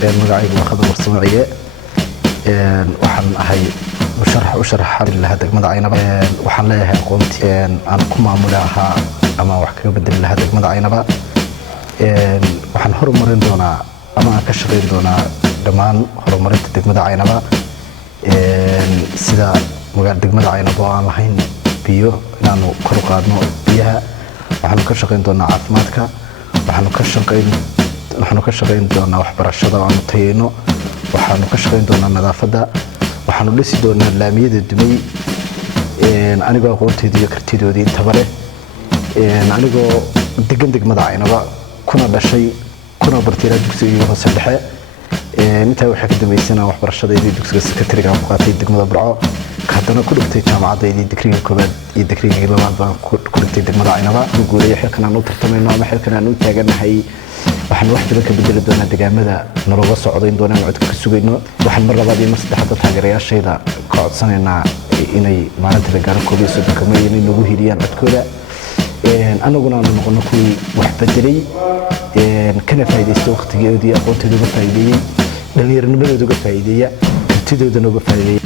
magacaygu waa Khadar Warsamaciye waxaan ahay musharax lahaa degmada Caynaba waxaan leeyahay aqoonti aan ku maamulaha ama wax kaga bedeli lahaa degmada Caynaba waxaan horumarin doonaa ama aan ka shaqeyn doonaa dhammaan horumarinta degmada Caynaba sida magaalada degmada Caynaba oo aan lahayn biyo inaanu kor u qaadno biyaha waxaan ka shaqeyn doonaa caafimaadka waxaan ka shaqeyn doonaa waxbarashada oo aan tayeyno waxaan ka shaqeyn doonaa nadaafadda waxaan dhisi doonaa laamiyada dumay anigoo aqoonteedii iyo kartidoodii intaba leh anigoo degan degmada Caynaba kuna dhashay kuna bartay dugsiga hoose dhexe inta waxa ka dambeysana waxbarashadeedii dugsiga secretary-ga ku qaatay degmada Burco haddana ku dhigtay jaamacadeedii digriga koobaad iyo digriga labaad baan ku dhigtay degmada Caynaba guulay xilkan aan u tartamayno ama xilkan aan u taaganahay waxaan wax badan ka bedeli doonaa deegaamada nologa socday doonaan codka ka sugayno waxaan mar labaad iyo saddexaad taageerayaashayda ka codsanaynaa inay maalinta la gaaro 11 May inay nagu hiliyaan codkooda anaguna aan noqono kuwii wax bedelay kana faa'iideysto waqtigeedii aqoonteeda uga faa'iideeyay dhalinyarnimadooda uga faa'iideeya kartidoodana uga faa'iideeya